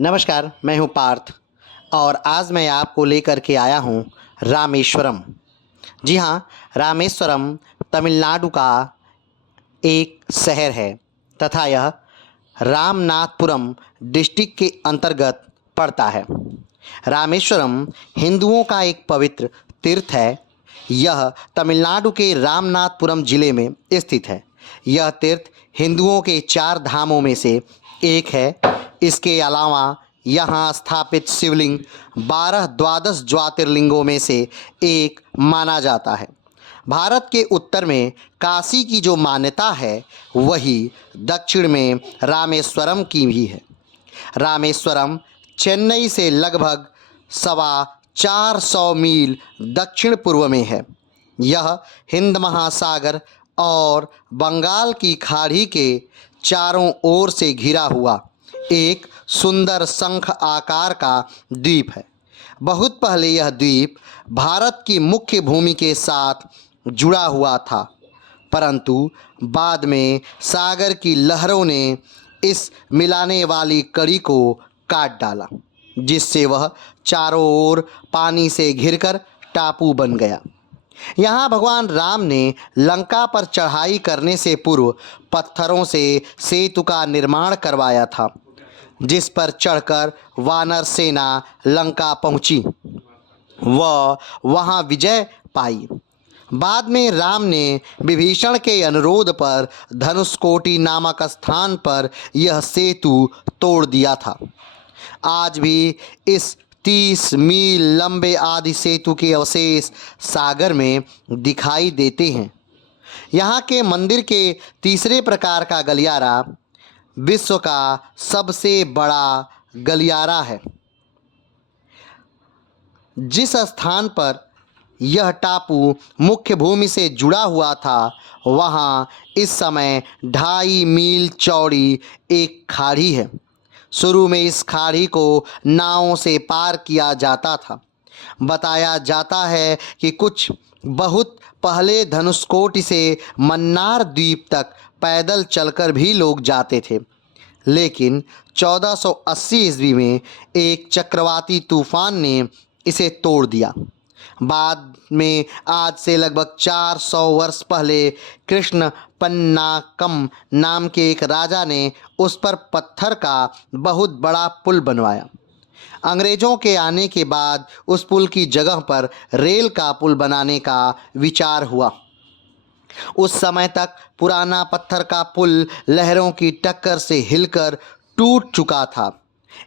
नमस्कार, मैं हूं पार्थ और आज मैं आपको लेकर के आया हूं रामेश्वरम। जी हां, रामेश्वरम तमिलनाडु का एक शहर है तथा यह रामनाथपुरम डिस्ट्रिक्ट के अंतर्गत पड़ता है। रामेश्वरम हिंदुओं का एक पवित्र तीर्थ है। यह तमिलनाडु के रामनाथपुरम जिले में स्थित है। यह तीर्थ हिंदुओं के 4 धामों में से एक है। इसके अलावा यहाँ स्थापित शिवलिंग 12 द्वादश ज्योतिर्लिंगों में से एक माना जाता है। भारत के उत्तर में काशी की जो मान्यता है वही दक्षिण में रामेश्वरम की भी है। रामेश्वरम चेन्नई से लगभग 450 मील दक्षिण पूर्व में है। यह हिंद महासागर और बंगाल की खाड़ी के चारों ओर से घिरा हुआ एक सुंदर शंख आकार का द्वीप है। बहुत पहले यह द्वीप भारत की मुख्य भूमि के साथ जुड़ा हुआ था, परंतु बाद में सागर की लहरों ने इस मिलाने वाली कड़ी को काट डाला, जिससे वह चारों ओर पानी से घिरकर टापू बन गया। यहाँ भगवान राम ने लंका पर चढ़ाई करने से पूर्व पत्थरों से सेतु का निर्माण करवाया था, जिस पर चढ़कर वानर सेना लंका पहुंची व वहां विजय पाई। बाद में राम ने विभीषण के अनुरोध पर धनुषकोटि नामक स्थान पर यह सेतु तोड़ दिया था। आज भी इस 30 मील लंबे आदि सेतु के अवशेष सागर में दिखाई देते हैं। यहाँ के मंदिर के तीसरे प्रकार का गलियारा विश्व का सबसे बड़ा गलियारा है। जिस स्थान पर यह टापू मुख्य भूमि से जुड़ा हुआ था वहाँ इस समय 2.5 मील चौड़ी एक खाड़ी है। शुरू में इस खाड़ी को नावों से पार किया जाता था। बताया जाता है कि कुछ बहुत पहले धनुषकोटि से मन्नार द्वीप तक पैदल चलकर भी लोग जाते थे, लेकिन 1480 ईस्वी में एक चक्रवाती तूफान ने इसे तोड़ दिया। बाद में आज से लगभग 400 वर्ष पहले कृष्ण पन्नाकम नाम के एक राजा ने उस पर पत्थर का बहुत बड़ा पुल बनवाया। अंग्रेज़ों के आने के बाद उस पुल की जगह पर रेल का पुल बनाने का विचार हुआ। उस समय तक पुराना पत्थर का पुल लहरों की टक्कर से हिलकर टूट चुका था।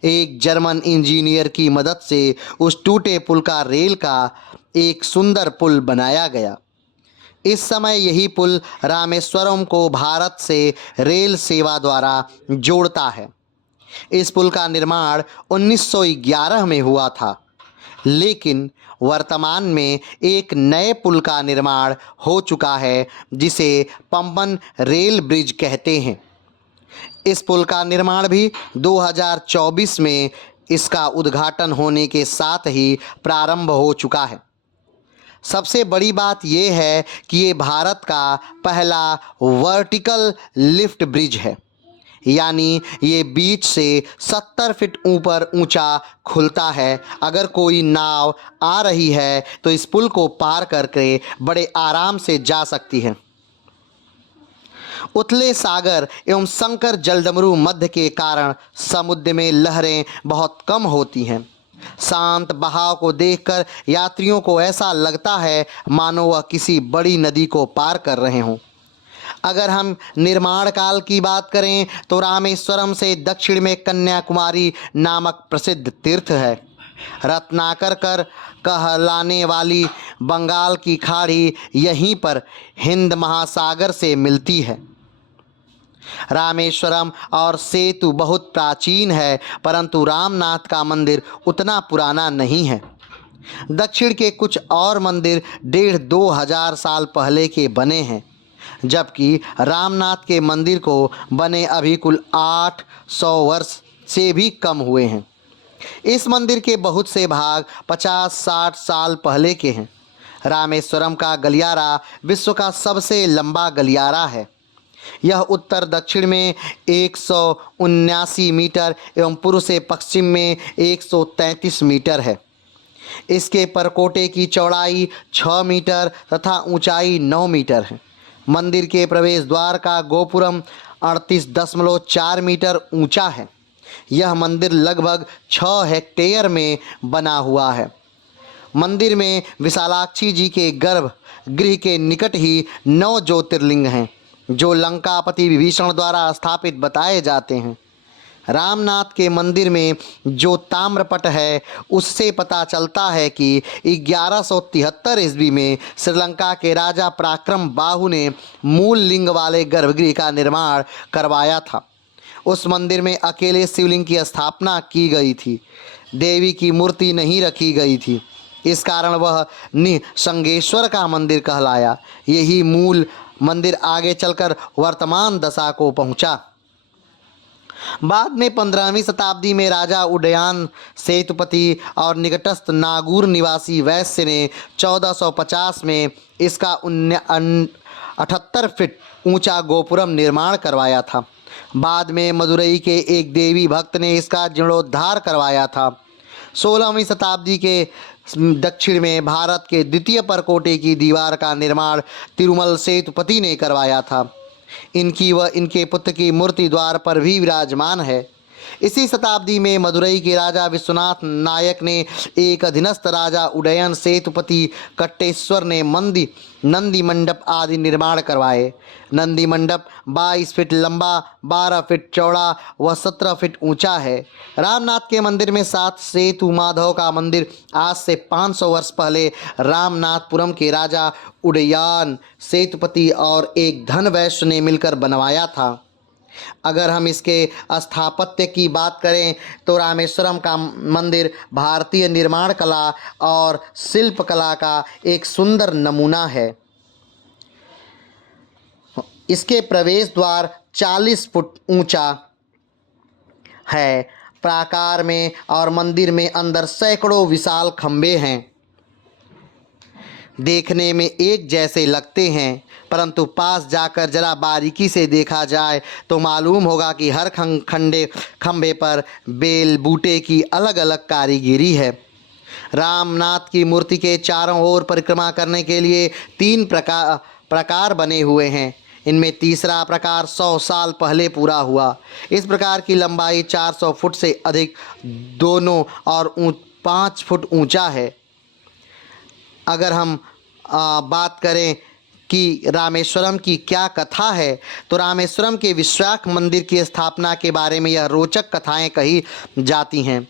एक जर्मन इंजीनियर की मदद से उस टूटे पुल का रेल का एक सुंदर पुल बनाया गया। इस समय यही पुल रामेश्वरम को भारत से रेल सेवा द्वारा जोड़ता है। इस पुल का निर्माण 1911 में हुआ था, लेकिन वर्तमान में एक नए पुल का निर्माण हो चुका है जिसे पंबन रेल ब्रिज कहते हैं। इस पुल का निर्माण भी 2024 में इसका उद्घाटन होने के साथ ही प्रारंभ हो चुका है। सबसे बड़ी बात यह है कि ये भारत का पहला वर्टिकल लिफ्ट ब्रिज है, यानी ये बीच से 70 फीट ऊपर ऊंचा खुलता है। अगर कोई नाव आ रही है तो इस पुल को पार करके बड़े आराम से जा सकती है। उथले सागर एवं संकर जलडमरू मध्य के कारण समुद्र में लहरें बहुत कम होती हैं। शांत बहाव को देखकर यात्रियों को ऐसा लगता है मानो वह किसी बड़ी नदी को पार कर रहे हों। अगर हम निर्माण काल की बात करें तो रामेश्वरम से दक्षिण में कन्याकुमारी नामक प्रसिद्ध तीर्थ है। रत्नाकर कर कहलाने वाली बंगाल की खाड़ी यहीं पर हिंद महासागर से मिलती है। रामेश्वरम और सेतु बहुत प्राचीन है, परंतु रामनाथ का मंदिर उतना पुराना नहीं है। दक्षिण के कुछ और मंदिर 1,500-2 हजार साल पहले के बने हैं, जबकि रामनाथ के मंदिर को बने अभी कुल 800 वर्ष से भी कम हुए हैं। इस मंदिर के बहुत से भाग 50-60 साल पहले के हैं। रामेश्वरम का गलियारा विश्व का सबसे लंबा गलियारा है। यह उत्तर दक्षिण में 179 मीटर एवं पूर्व से पश्चिम में 133 मीटर है। इसके परकोटे की चौड़ाई 6 मीटर तथा ऊंचाई 9 मीटर है। मंदिर के प्रवेश द्वार का गोपुरम 38.4 मीटर ऊंचा है। यह मंदिर लगभग 6 हेक्टेयर में बना हुआ है। मंदिर में विशालाक्षी जी के गर्भ गृह के निकट ही 9 ज्योतिर्लिंग हैं, जो लंकापति विभीषण द्वारा स्थापित बताए जाते हैं। रामनाथ के मंदिर में जो ताम्रपट है, उससे पता चलता है कि 1173 ईस्वी में श्रीलंका के राजा पराक्रम बाहु ने मूल लिंग वाले गर्भगृह का निर्माण करवाया था। उस मंदिर में अकेले शिवलिंग की स्थापना की गई थी, देवी की मूर्ति नहीं रखी गई थी। इस कारण वह निसंगेश्वर का मंदिर कहलाया। यही मूल मंदिर आगे चलकर वर्तमान दशा को पहुंचा। बाद में 15वीं शताब्दी में राजा उदयन सेतुपति और निकटस्थ नागौर निवासी वैश्य ने 1450 में इसका 78 फीट ऊंचा गोपुरम निर्माण करवाया था। बाद में मदुरई के एक देवी भक्त ने इसका जीर्णोद्धार करवाया था। 16वीं शताब्दी के दक्षिण में भारत के द्वितीय परकोटे की दीवार का निर्माण तिरुमल सेतुपति ने करवाया था। इनकी व इनके पुत्र की मूर्ति द्वार पर भी विराजमान है। इसी शताब्दी में मदुरई के राजा विश्वनाथ नायक ने एक अधीनस्थ राजा उदयन सेतुपति कट्टेश्वर ने नंदी मंडप आदि निर्माण करवाए। नंदी मंडप 22 फीट लंबा, 12 फीट चौड़ा व 17 फीट ऊंचा है। रामनाथ के मंदिर में 7 सेतु माधव का मंदिर आज से 500 वर्ष पहले रामनाथपुरम के राजा उदयन सेतुपति और एक धन वैश्य ने मिलकर बनवाया था। अगर हम इसके स्थापत्य की बात करें तो रामेश्वरम का मंदिर भारतीय निर्माण कला और शिल्प कला का एक सुंदर नमूना है। इसके प्रवेश द्वार 40 फुट ऊंचा है प्राकार में और मंदिर में अंदर सैकड़ों विशाल खंभे हैं। देखने में एक जैसे लगते हैं, परंतु पास जाकर जरा बारीकी से देखा जाए तो मालूम होगा कि हर खंभे पर बेल बूटे की अलग अलग कारीगिरी है। रामनाथ की मूर्ति के चारों ओर परिक्रमा करने के लिए 3 प्रकार बने हुए हैं। इनमें तीसरा प्रकार 100 साल पहले पूरा हुआ। इस प्रकार की लंबाई 400 फुट से अधिक, दोनों और 5 फुट ऊंचा है। अगर हम बात करें कि रामेश्वरम की क्या कथा है, तो रामेश्वरम के विश्वाख मंदिर की स्थापना के बारे में यह रोचक कथाएं कही जाती हैं।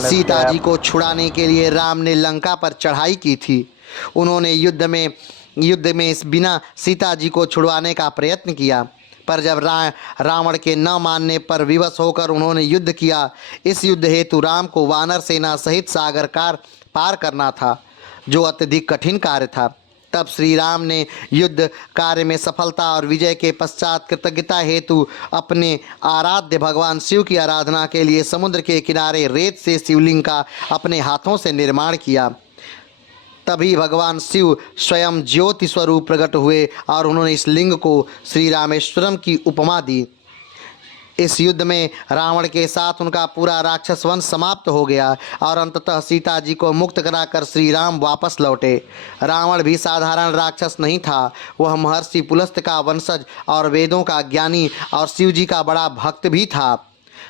सीता जी को छुड़ाने के लिए राम ने लंका पर चढ़ाई की थी। उन्होंने युद्ध में इस बिना सीता जी को छुड़वाने का प्रयत्न किया, पर जब रावण के न मानने पर विवश होकर उन्होंने युद्ध किया। इस युद्ध हेतु राम को वानर सेना सहित सागर पार करना था, जो अत्यधिक कठिन कार्य था। तब श्री राम ने युद्ध कार्य में सफलता और विजय के पश्चात कृतज्ञता हेतु अपने आराध्य भगवान शिव की आराधना के लिए समुद्र के किनारे रेत से शिवलिंग का अपने हाथों से निर्माण किया। तभी भगवान शिव स्वयं ज्योति स्वरूप प्रकट हुए और उन्होंने इस लिंग को श्री रामेश्वरम की उपमा दी। इस युद्ध में रावण के साथ उनका पूरा राक्षस वंश समाप्त हो गया और अंततः सीता जी को मुक्त कराकर श्री राम वापस लौटे। रावण भी साधारण राक्षस नहीं था, वह महर्षि पुलस्त्य का वंशज और वेदों का ज्ञानी और शिव जी का बड़ा भक्त भी था।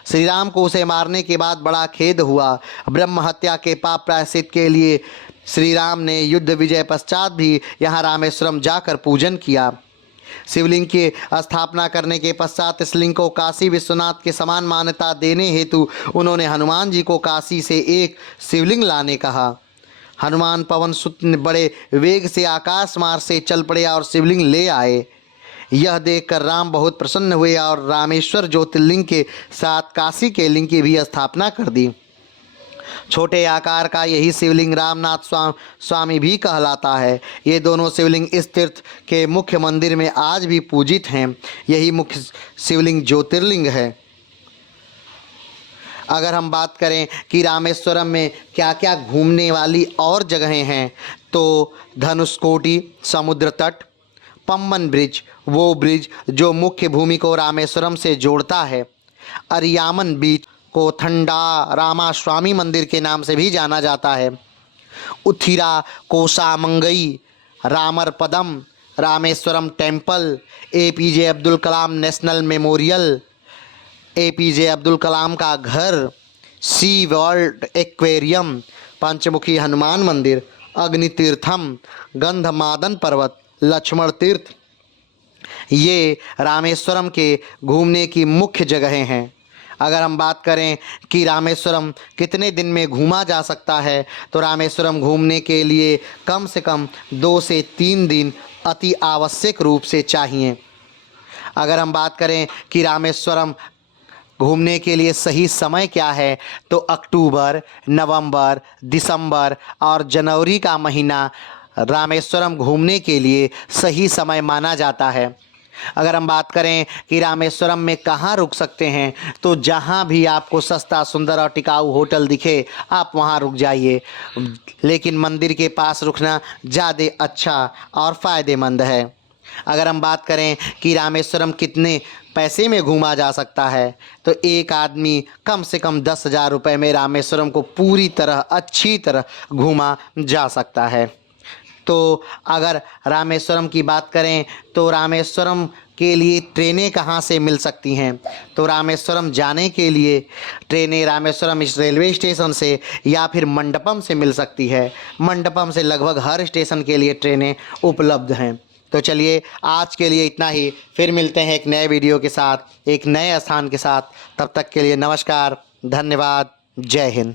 श्री राम को उसे मारने के बाद बड़ा खेद हुआ। ब्रह्म हत्या के पाप प्रायश्चित के लिए श्री राम ने युद्ध विजय पश्चात भी यहाँ रामेश्वरम जाकर पूजन किया। शिवलिंग की स्थापना करने के पश्चात इस लिंग को काशी विश्वनाथ के समान मान्यता देने हेतु उन्होंने हनुमान जी को काशी से एक शिवलिंग लाने कहा। हनुमान पवन सुत बड़े वेग से आकाश मार्ग से चल पड़े और शिवलिंग ले आए। यह देखकर राम बहुत प्रसन्न हुए और रामेश्वर ज्योतिर्लिंग के साथ काशी के लिंग की भी स्थापना कर दी। छोटे आकार का यही शिवलिंग रामनाथ स्वामी भी कहलाता है। ये दोनों शिवलिंग इस तीर्थ के मुख्य मंदिर में आज भी पूजित हैं। यही मुख्य शिवलिंग ज्योतिर्लिंग है। अगर हम बात करें कि रामेश्वरम में क्या क्या घूमने वाली और जगहें हैं, तो धनुषकोटी समुद्र तट, पम्बन ब्रिज, वो ब्रिज जो मुख्य भूमि को रामेश्वरम से जोड़ता है। अरियामन बीच को थंडा रामास्वामी मंदिर के नाम से भी जाना जाता है। उथिरा कोसामंगई, रामरपदम, Rameswaram temple, APJ Abdul Kalam national memorial, APJ Abdul Kalam का घर, सी वर्ल्ड एक्वेरियम, पंचमुखी हनुमान मंदिर, अग्नि तीर्थम, गंधमादन पर्वत, लक्ष्मण तीर्थ, ये रामेश्वरम के घूमने की मुख्य जगहें हैं। अगर हम बात करें कि रामेश्वरम कितने दिन में घूमा जा सकता है, तो रामेश्वरम घूमने के लिए कम से कम 2 से 3 दिन अति आवश्यक रूप से चाहिए। अगर हम बात करें कि रामेश्वरम घूमने के लिए सही समय क्या है, तो अक्टूबर, नवंबर, दिसंबर और जनवरी का महीना रामेश्वरम घूमने के लिए सही समय माना जाता है। अगर हम बात करें कि रामेश्वरम में कहाँ रुक सकते हैं, तो जहाँ भी आपको सस्ता, सुंदर और टिकाऊ होटल दिखे आप वहाँ रुक जाइए, लेकिन मंदिर के पास रुकना ज़्यादा अच्छा और फ़ायदेमंद है। अगर हम बात करें कि रामेश्वरम कितने पैसे में घूमा जा सकता है, तो एक आदमी कम से कम 10,000 रुपये में रामेश्वरम को पूरी तरह अच्छी तरह घूमा जा सकता है। तो अगर रामेश्वरम की बात करें तो रामेश्वरम के लिए ट्रेनें कहाँ से मिल सकती हैं, तो रामेश्वरम जाने के लिए ट्रेनें रामेश्वरम इस रेलवे स्टेशन से या फिर मंडपम से मिल सकती है। मंडपम से लगभग हर स्टेशन के लिए ट्रेनें उपलब्ध हैं। तो चलिए आज के लिए इतना ही, फिर मिलते हैं एक नए वीडियो के साथ, एक नए स्थान के साथ। तब तक के लिए नमस्कार, धन्यवाद, जय हिंद।